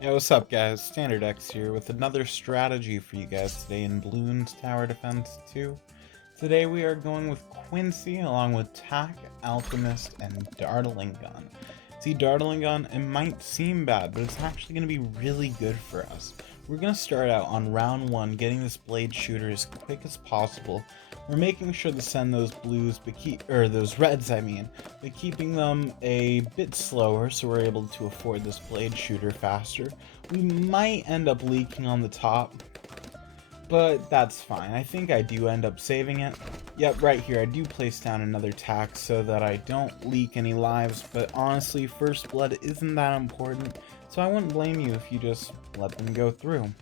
Hey, what's up, guys? Standard X here with another strategy for you guys today in Bloons Tower Defense 2. Today we are going with Quincy along with Tack, Alchemist, and Dartling Gun. See, Dartling Gun, it might seem bad, but it's actually going to be really good for us. We're going to start out on round 1 getting this blade shooter as quick as possible. We're making sure to send those blues, those reds but keeping them a bit slower so we're able to afford this blade shooter faster. We might end up leaking on the top, but that's fine. I think I do end up saving it. Yep, right here I do place down another tax so that I don't leak any lives, but honestly, first blood isn't that important, so I wouldn't blame you if you just let them go through.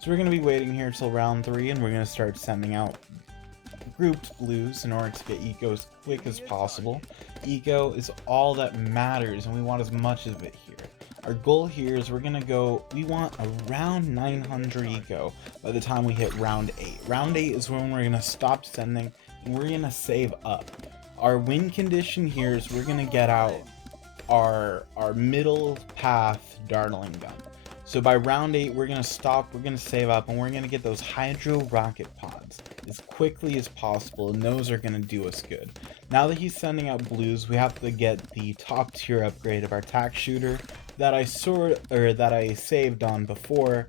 So we're going to be waiting here till round 3, and we're going to start sending out grouped blues in order to get eco as quick as possible. Eco is all that matters, and we want as much of it here. Our goal here is we want around 900 eco by the time we hit round 8. Round 8 is when we're going to stop sending, and we're going to save up. Our win condition here is we're going to get out our middle path Dartling Gun. So by round 8, we're going to stop, we're going to save up, and we're going to get those Hydro Rocket Pods as quickly as possible, and those are going to do us good. Now that he's sending out blues, we have to get the top tier upgrade of our tack shooter that I saved on before,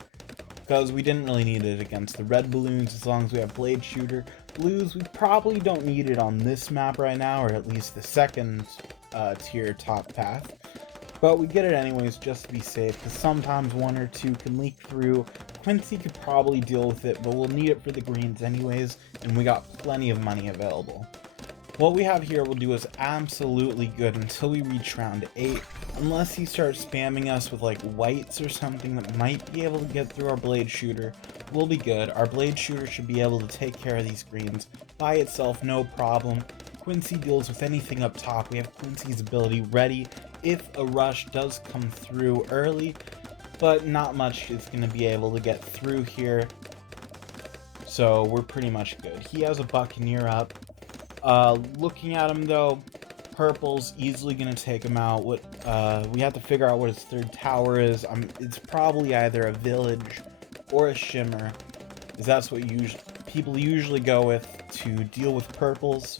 because we didn't really need it against the red balloons as long as we have blade shooter. Blues, we probably don't need it on this map right now, or at least the second tier top path. But we get it anyways just to be safe, because sometimes 1 or 2 can leak through. Quincy could probably deal with it, but we'll need it for the greens anyways, and we got plenty of money available. What we have here will do us absolutely good until we reach round 8, unless he starts spamming us with like whites or something that might be able to get through our blade shooter. We'll be good. Our blade shooter should be able to take care of these greens by itself, no problem. Quincy deals with anything up top. We have Quincy's ability ready if a rush does come through early, but not much is going to be able to get through here, so we're pretty much good. He has a Buccaneer up. Looking at him though, purple's easily going to take him out. We have to figure out what his third tower is. It's probably either a village or a shimmer, because that's what people usually go with to deal with purples.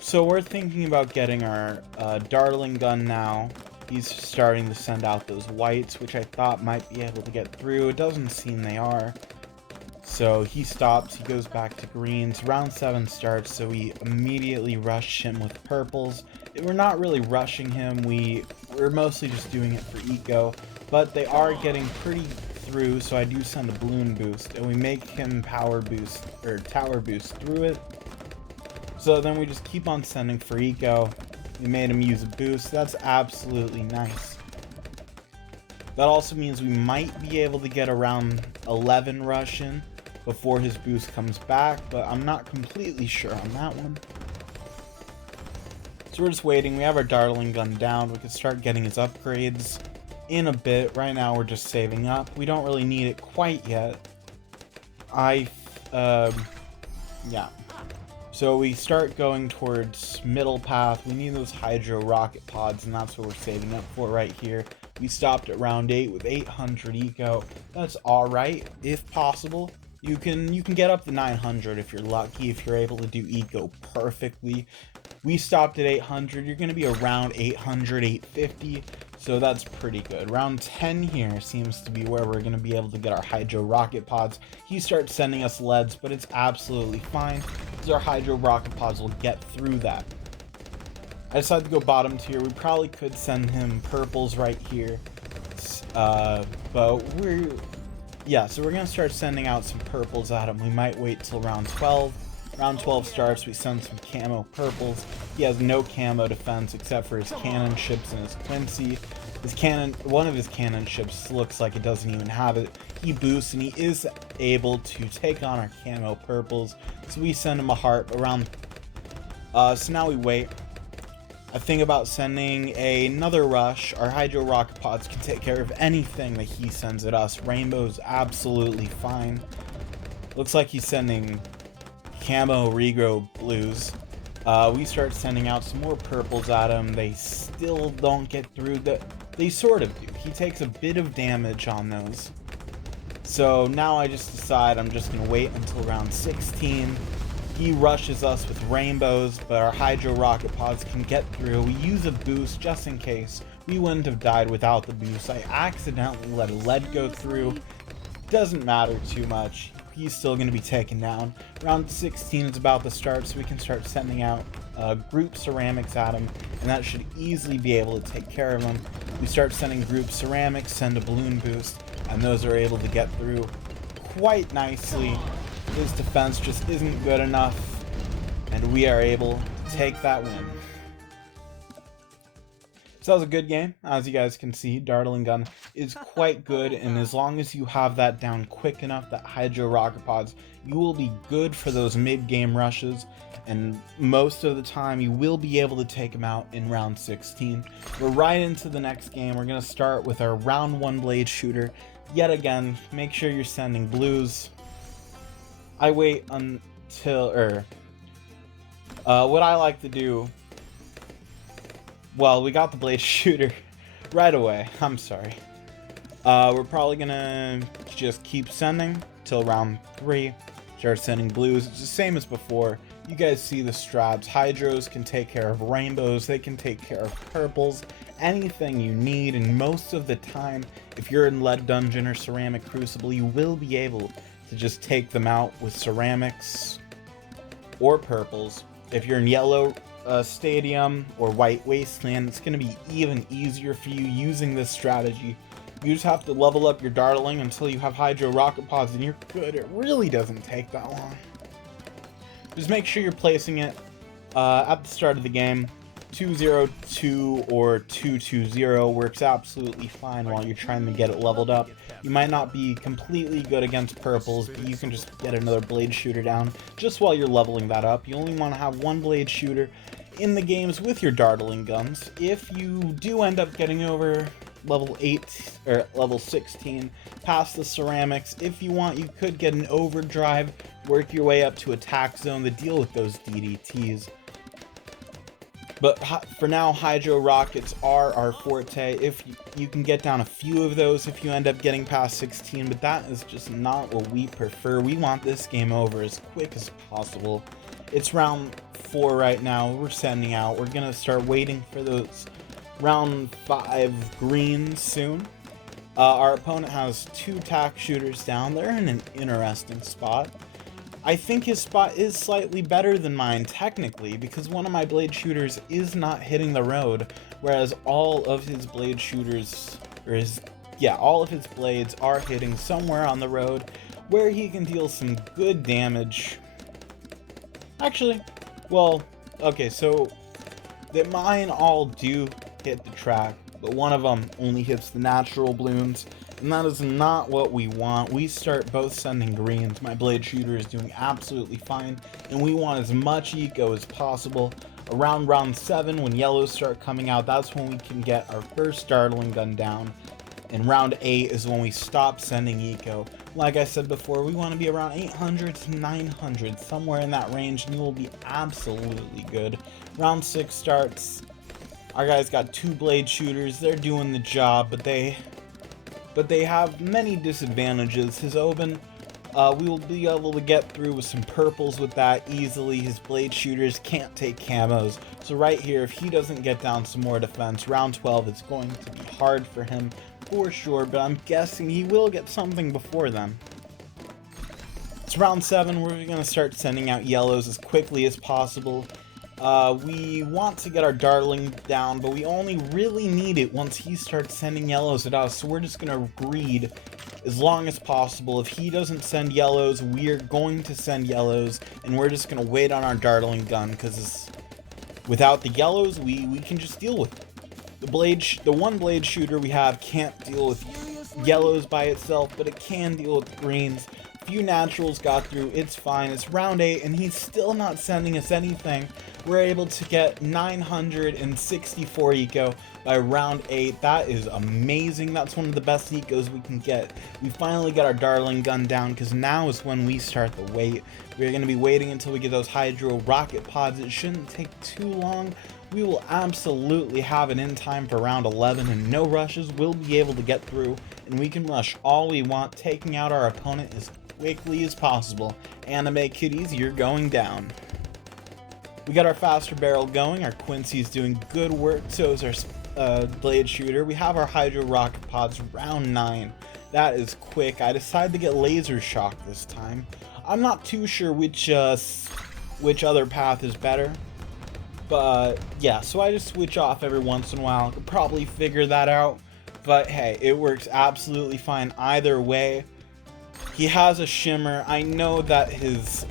So we're thinking about getting our Dartling Gun now. He's starting to send out those whites, which I thought might be able to get through. It doesn't seem they are. So he stops, he goes back to greens. Round 7 starts, so we immediately rush him with purples. We're not really rushing him, we're mostly just doing it for eco, but they are getting pretty through, so I do send a balloon boost, and we make him tower boost through it. So then we just keep on sending for eco. We made him use a boost. That's absolutely nice. That also means we might be able to get around 11 rush in before his boost comes back, but I'm not completely sure on that one. So we're just waiting. We have our Dartling Gun down. We can start getting his upgrades in a bit. Right now we're just saving up. We don't really need it quite yet. Yeah. So we start going towards middle path. We need those Hydro Rocket Pods, and that's what we're saving up for right here. We stopped at round 8 with 800 eco. That's alright, if possible. You can get up to 900 if you're lucky, if you're able to do eco perfectly. We stopped at 800. You're going to be around 800, 850, so that's pretty good. Round 10 here seems to be where we're going to be able to get our Hydro Rocket Pods. He starts sending us leads, but it's absolutely fine, because our Hydro Rocket Pods will get through that. I decided to go bottom tier. We probably could send him purples right here, but so we're going to start sending out some purples at him. We might wait till round 12. Round 12 starts, we send some camo purples. He has no camo defense except for his cannon ships and his Quincy. One of his cannon ships looks like it doesn't even have it. He boosts, and he is able to take on our camo purples, so we send him a heart around. So now we wait. I think about sending another rush. Our Hydro Rocket Pods can take care of anything that he sends at us. Rainbow's absolutely fine. Looks like he's sending camo regrow blues. We start sending out some more purples at him. They still don't get through. They sort of do. He takes a bit of damage on those. So now I just decide I'm just going to wait until round 16. He rushes us with rainbows, but our Hydro Rocket Pods can get through. We use a boost just in case. We wouldn't have died without the boost. I accidentally let a lead go through. Doesn't matter too much. He's still going to be taken down. Round 16 is about to start, so we can start sending out group ceramics at him, and that should easily be able to take care of him. We start sending group ceramics, send a balloon boost, and those are able to get through quite nicely. His defense just isn't good enough, and we are able to take that win. So that was a good game. As you guys can see, Dartling Gun is quite good, and as long as you have that down quick enough, that Hydro Rocket Pods, you will be good for those mid-game rushes, and most of the time you will be able to take them out in round 16. We're right into the next game. We're going to start with our round 1 blade shooter. Yet again, make sure you're sending blues. I wait until, what I like to do, well, we got the blade shooter right away. I'm sorry. We're probably gonna just keep sending till round 3. Start sending blues. It's the same as before. You guys see the strats. Hydros can take care of rainbows. They can take care of purples. Anything you need. And most of the time, if you're in Lead Dungeon or Ceramic Crucible, you will be able to just take them out with ceramics or purples. If you're in Yellow Stadium or White Wasteland, it's going to be even easier for you using this strategy. You just have to level up your Dartling until you have Hydro Rocket Pods and you're good. It really doesn't take that long. Just make sure you're placing it at the start of the game. 202 or 220 works absolutely fine while you're trying to get it leveled up. You might not be completely good against purples, but you can just get another blade shooter down just while you're leveling that up. You only want to have one blade shooter in the games with your Dartling guns. If you do end up getting over level 8 or level 16 past the ceramics, if you want, you could get an overdrive, work your way up to attack zone to deal with those DDTs. But for now, Hydro Rockets are our forte. If you can get down a few of those if you end up getting past 16, but that is just not what we prefer. We want this game over as quick as possible. It's round 4 right now. We're sending out. We're going to start waiting for those round 5 greens soon. Our opponent has 2 tack shooters down. They're in an interesting spot. I think his spot is slightly better than mine, technically, because one of my blade shooters is not hitting the road, whereas all of his blade shooters, all of his blades are hitting somewhere on the road, where he can deal some good damage. Actually, well, okay, so that mine all do hit the track, but one of them only hits the natural balloons, and that is not what we want. We start both sending greens. My blade shooter is doing absolutely fine, and we want as much eco as possible. Around round 7, when yellows start coming out, that's when we can get our first Dartling gun down. And round 8 is when we stop sending eco. Like I said before, we want to be around 800 to 900, somewhere in that range, and you will be absolutely good. Round 6 starts. Our guys got 2 blade shooters. They're doing the job, but they have many disadvantages. His Oben, we will be able to get through with some purples with that easily. His blade shooters can't take camos. So right here, if he doesn't get down some more defense, round 12 is going to be hard for him for sure, but I'm guessing he will get something before then. It's round 7. We're going to start sending out yellows as quickly as possible. We want to get our Dartling down, but we only really need it once he starts sending yellows at us, so we're just going to greed as long as possible. If he doesn't send yellows, we're going to send yellows, and we're just going to wait on our Dartling gun, because without the yellows, we can just deal with it. The one blade shooter we have can't deal with yellows by itself, but it can deal with greens. Few naturals got through, it's fine. It's round 8 and he's still not sending us anything. We're able to get 964 eco by round 8. That is amazing. That's one of the best ecos we can get. We finally got our Dartling gun down, because now is when we start the wait. We're going to be waiting until we get those Hydro Rocket Pods. It shouldn't take too long. we will absolutely have it in time for round 11, and no rushes. We'll be able to get through, and we can rush all we want, taking out our opponent as quickly as possible. Anime kitties, you're going down. We got our faster barrel going, our Quincy's doing good work, so is our blade shooter. We have our hydro rocket pods, round 9. That is quick. I decided to get laser shock this time. I'm not too sure which other path is better, but yeah, so I just switch off every once in a while. I could probably figure that out, but hey, it works absolutely fine either way. He has a shimmer. I know that his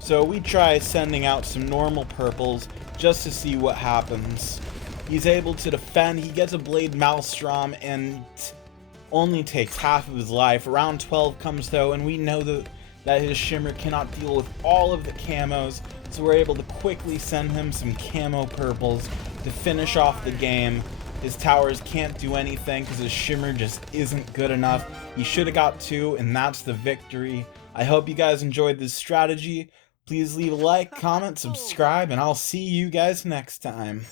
so we try sending out some normal purples just to see what happens. He's able to defend. He gets a blade maelstrom and only takes half of his life. Round 12 comes though, and we know that his shimmer cannot deal with all of the camos, so we're able to quickly send him some camo purples to finish off the game. His towers can't do anything because his shimmer just isn't good enough. He should have got 2, and that's the victory. I hope you guys enjoyed this strategy. Please leave a like, comment, subscribe, and I'll see you guys next time.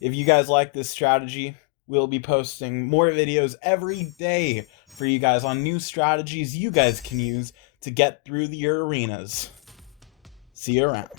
If you guys like this strategy, we'll be posting more videos every day for you guys on new strategies you guys can use to get through your arenas. See you around.